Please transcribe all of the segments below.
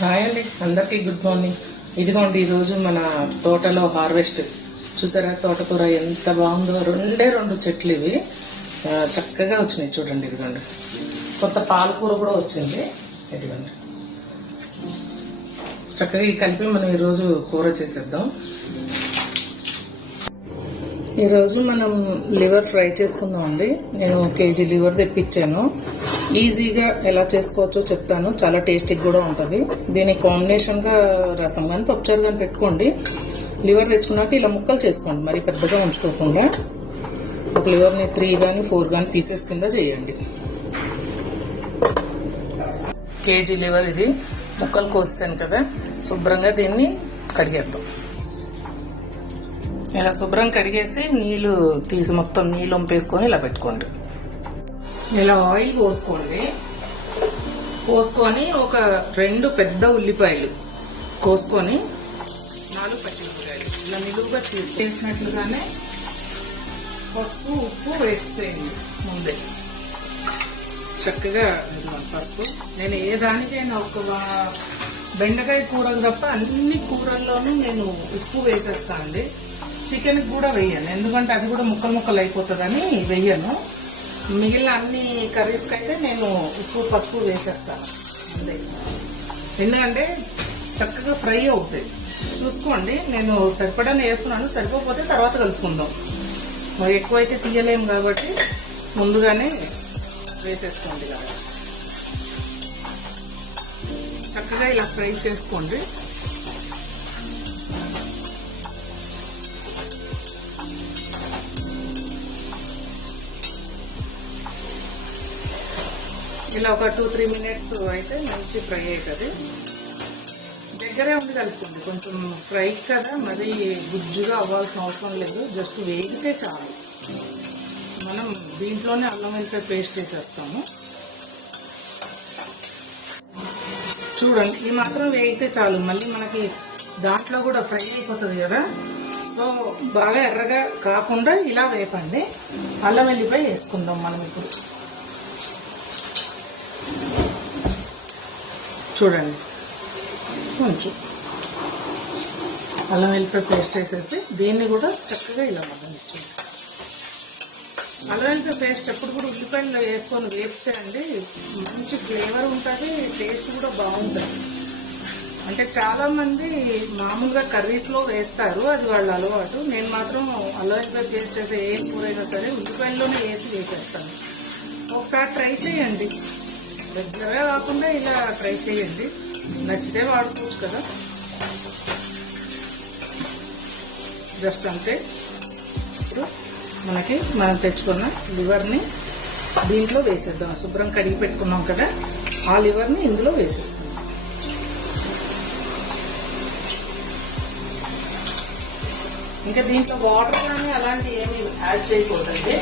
Hi అండి. అందరికీ good morning. ఇదిగోండి ఈరోజు మన తోటలో హార్వెస్ట్. చూసారా తోటకూర ఎంత బాగుందో? రెండే రెండు చెట్లు ఇవి. చక్కగా వచ్చినాయి చూడండి ఇదిగోండి. కొత్త పాలకూర కూడా వచ్చింది. ఇదిగోండి. చక్కగా కలిపి మనం ఈరోజు కూర చేసేద్దాం. ఈరోజు మనం లివర్ ఫ్రై చేసుకుందాం అండి నేను కేజీ లివర్ తెప్పించాను. ఈజీగా ఎలా చేసుకోవచ్చో చెప్తాను. చాలా టేస్టీగా కూడా ఉంటుంది. దీని కాంబినేషన్గా రసం కానీ పప్పుచారు కానీ పెట్టుకోండి. లివర్ తెచ్చుకున్నాక ఇలా ముక్కలు చేసుకోండి. మరి పెద్దగా ఉంచుకోకుండా. ఒక లివర్ని త్రీ కానీ ఫోర్ కానీ పీసెస్ కింద చేయండి. కేజీ లివర్ ఇది. ముక్కలు కోసాను కదా. శుభ్రంగా దీన్ని కడిగేద్దాం. ఇలా శుభ్రం కడిగేసి నీళ్ళు తీసి మొత్తం నీళ్ళు వంపేసుకొని ఇలా పెట్టుకోండి. ఇలా ఆయిల్ పోసుకోండి పోసుకొని ఒక రెండు పెద్ద ఉల్లిపాయలు కోసుకొని నాలుగు పచ్చిమిరపకాయలు ఇలా నిలువుగా చేసినట్లుగానే పసుపు ఉప్పు వేసేయండి ముందే. చక్కగా పసుపు. నేను ఏ దానికైనా ఒక బెండకాయ కూరలు తప్ప అన్ని కూరల్లోనూ నేను ఉప్పు వేసేస్తాను అండి. చికెన్కి కూడా వేయను. ఎందుకంటే అది కూడా ముక్కలు ముక్కలు అయిపోతుందని వేయను. మిగిలిన అన్ని కర్రీస్కి అయితే నేను ఉప్పు పసుపు వేసేస్తాను అంతే. ఎందుకంటే చక్కగా ఫ్రై అవుతాయి. చూసుకోండి నేను సరిపడానే వేస్తున్నాను. సరిపోతే తర్వాత కలుపుకుందాం. మరి ఎక్కువైతే తీయలేము కాబట్టి ముందుగానే వేసేసుకోండి ఇలా చక్కగా ఇలా ఫ్రై చేసుకోండి. ఇలా ఒక టూ త్రీ మినిట్స్ అయితే మంచి ఫ్రై అవుతుంది దగ్గరే ఉండి కలుపుకోండి. కొంచెం ఫ్రై కదా మరి గుజ్జుగా అవ్వాల్సిన అవసరం లేదు. జస్ట్ వేగితే చాలు. మనం దీంట్లోనే అల్లం వెల్లిపాయ పేస్ట్ వేసేస్తాము చూడండి ఈ మాత్రం వేగితే చాలు. మళ్ళీ మనకి దాంట్లో కూడా ఫ్రై అయిపోతుంది కదా. సో బాగా ఎర్రగా కాకుండా ఇలా వేపండి. అల్లం వెల్లిపాయ వేసుకుందాం మనం ఇప్పుడు. చూడండి. కొంచెం అల్లం వెల్లిపాయ పేస్ట్ వేసేసి దీన్ని కూడా చక్కగా ఇలా మగ్గనిచ్చింది అల్లం వెల్లిపాయ పేస్ట్ ఎప్పుడు కూడా ఉల్లిపాయలు వేసుకొని వేపితే అండి మంచి ఫ్లేవర్ ఉంటుంది టేస్ట్ కూడా బాగుంటుంది. అంటే చాలామంది మామూలుగా కర్రీస్లో వేస్తారు అది వాళ్ళ అలవాటు. నేను మాత్రం అల్లం వెల్లిపాయ పేస్ట్ అయితే ఏ కూర అయినా సరే ఉల్లిపాయల్లోనే వేసి వేసేస్తాను. ఒకసారి ట్రై చేయండి. రెగ్యులర్గా కాకుండా ఇలా ట్రై చేయండి. నచ్చితే వాడుకోవచ్చు కదా. జస్ట్ అంతే. ఇప్పుడు మనకి మనం తెచ్చుకున్న లివర్ని దీంట్లో వేసేద్దాం. శుభ్రం కడిగి పెట్టుకున్నాం కదా. ఆ లివర్ని ఇందులో వేసేస్తాం. ఇంకా దీంట్లో వాటర్ కానీ అలాంటివి ఏమి యాడ్ చేయకూడదండి.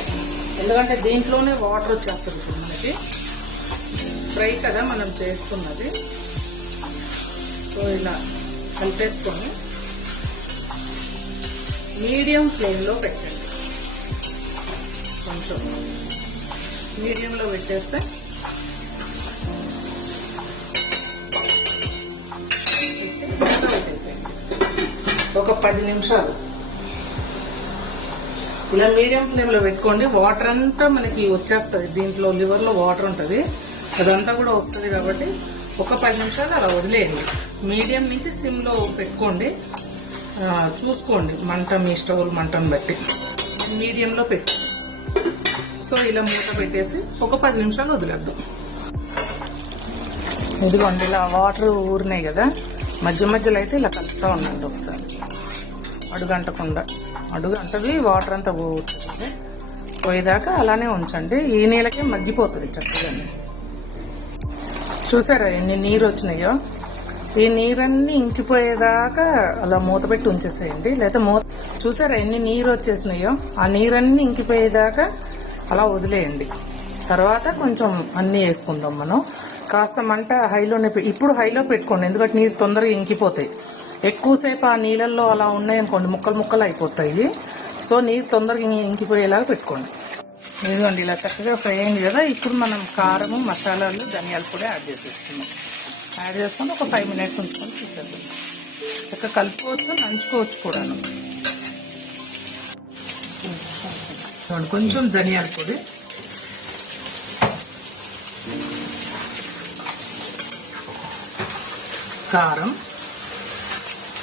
ఎందుకంటే దీంట్లోనే వాటర్ వచ్చేస్తుంది ఇప్పుడు మనకి. ఫ్రై కదా మనం చేస్తున్నది. సో ఇలా కలిపేసుకొని మీడియం ఫ్లేమ్లో పెట్టండి. కొంచెం మీడియంలో పెట్టేస్తే ఒక పది నిమిషాలు. ఇలా మీడియం ఫ్లేమ్లో పెట్టుకోండి. వాటర్ అంతా మనకి వచ్చేస్తుంది. దీంట్లో లివర్లో వాటర్ ఉంటుంది. అదంతా కూడా వస్తుంది కాబట్టి ఒక పది నిమిషాలు అలా వదిలేయండి. మీడియం నుంచి సిమ్లో పెట్టుకోండి. చూసుకోండి మంట మీ స్టవ్ మంటను బట్టి. మీడియంలో పెట్టి. సో ఇలా మూత పెట్టేసి ఒక పది నిమిషాలు వదిలేద్దాం. ఇదిగోండి ఇలా వాటర్ ఊరినాయి కదా. మధ్య మధ్యలో అయితే ఇలా కలుపుతూ ఉండండి ఒకసారి. అడుగంటకుండా. అడుగు అంటది వాటర్ అంతా పోతుంది పోయేదాకా అలానే ఉంచండి. ఈ నీళ్ళకే మగ్గిపోతుంది చక్కగా చూసారా ఎన్ని నీరు వచ్చినాయో ఈ నీరన్నీ ఇంకిపోయేదాకా అలా మూత పెట్టి ఉంచేసేయండి. లేదా మూత చూసారా ఎన్ని నీరు వచ్చేసినాయో ఆ నీరన్నీ ఇంకిపోయేదాకా అలా వదిలేయండి. తర్వాత కొంచెం అన్నీ వేసుకుందాం మనం. కాస్త మంట హైలోనే ఇప్పుడు హైలో పెట్టుకోండి. ఎందుకంటే నీరు తొందరగా ఇంకిపోతాయి. ఎక్కువసేపు ఆ నీళ్ళల్లో అలా ఉన్నాయనుకోండి ముక్కలు ముక్కలు అయిపోతాయి. సో నీరు తొందరగా ఇంకిపోయేలాగా పెట్టుకోండి. ఇదిగోండి ఇలా చక్కగా ఫ్రై అయింది కదా. ఇప్పుడు మనం కారము మసాలాలు ధనియాల పొడి యాడ్ చేసేస్తున్నాం యాడ్ చేసుకొని ఒక ఫైవ్ మినిట్స్ ఉంచుకొని తీసేద్దాం చక్కగా కలుపుకోవచ్చు నంచుకోవచ్చు కూడాను. కొంచెం ధనియాల పొడి. కారం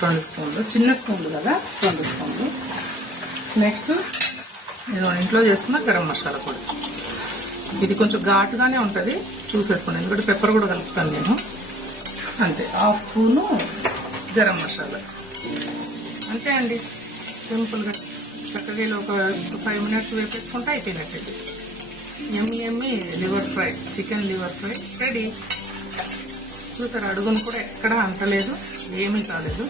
రెండు స్పూన్లు చిన్న స్పూన్లు కదా రెండు స్పూన్లు. నెక్స్ట్ నేను ఇంట్లో చేసుకున్న గరం మసాలా పొడి. ఇది కొంచెం ఘాటుగానే ఉంటుంది చూసేసుకున్నాను ఎందుకంటే పెప్పర్ కూడా కలుపుతాను నేను. అంతే. Half spoon garam masala. అంతే అండి. సింపుల్గా చక్కగా ఒక ఫైవ్ మినిట్స్ వేపేసుకుంటే అయిపోయినట్టు ఎమ్మి ఎమ్మి liver fry chicken liver fry ready. చూసారు అడుగును కూడా ఎక్కడ అంటలేదు ఏమీ కాలేదు.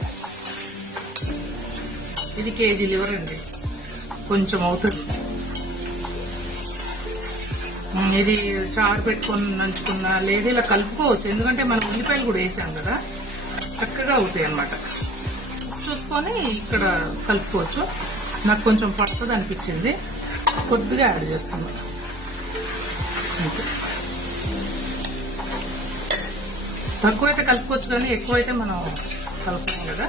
ఇది కేజీ లివర్ అండి. కొంచెం అవుతుంది ఇది చారు పెట్టుకొని నంచుకున్నా లేదా ఇలా కలుపుకోవచ్చు. ఎందుకంటే మనం ఉల్లిపాయలు కూడా వేసాం కదా చక్కగా అవుతాయి అనమాట చూసుకొని ఇక్కడ కలుపుకోవచ్చు. నాకు కొంచెం పడుతుంది అనిపించింది. కొద్దిగా యాడ్ చేస్తాను. తక్కువ తక్కువైతే కలుపుకోవచ్చు కానీ ఎక్కువైతే మనం కలుపుతాం కదా.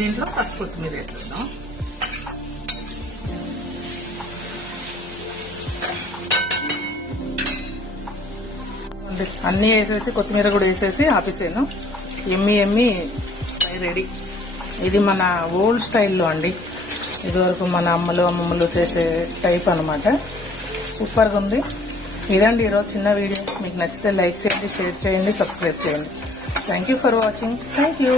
దీంట్లో పచ్చి కొత్తిమీర వేసుకుందాం. అన్నీ వేసేసి కొత్తిమీర కూడా వేసేసి ఆపేసాను ఎమ్మి ఎమ్మి ఫ్రై రెడీ. ఇది మన ఓల్డ్ స్టైల్లో అండి. ఇదివరకు మన అమ్మలు అమ్మమ్మలు చేసే టైప్ అనమాట సూపర్గా ఉంది. ఇదండి ఈరోజు చిన్న వీడియో. మీకు నచ్చితే లైక్ చేయండి షేర్ చేయండి సబ్స్క్రైబ్ చేయండి. Thank you for watching thank you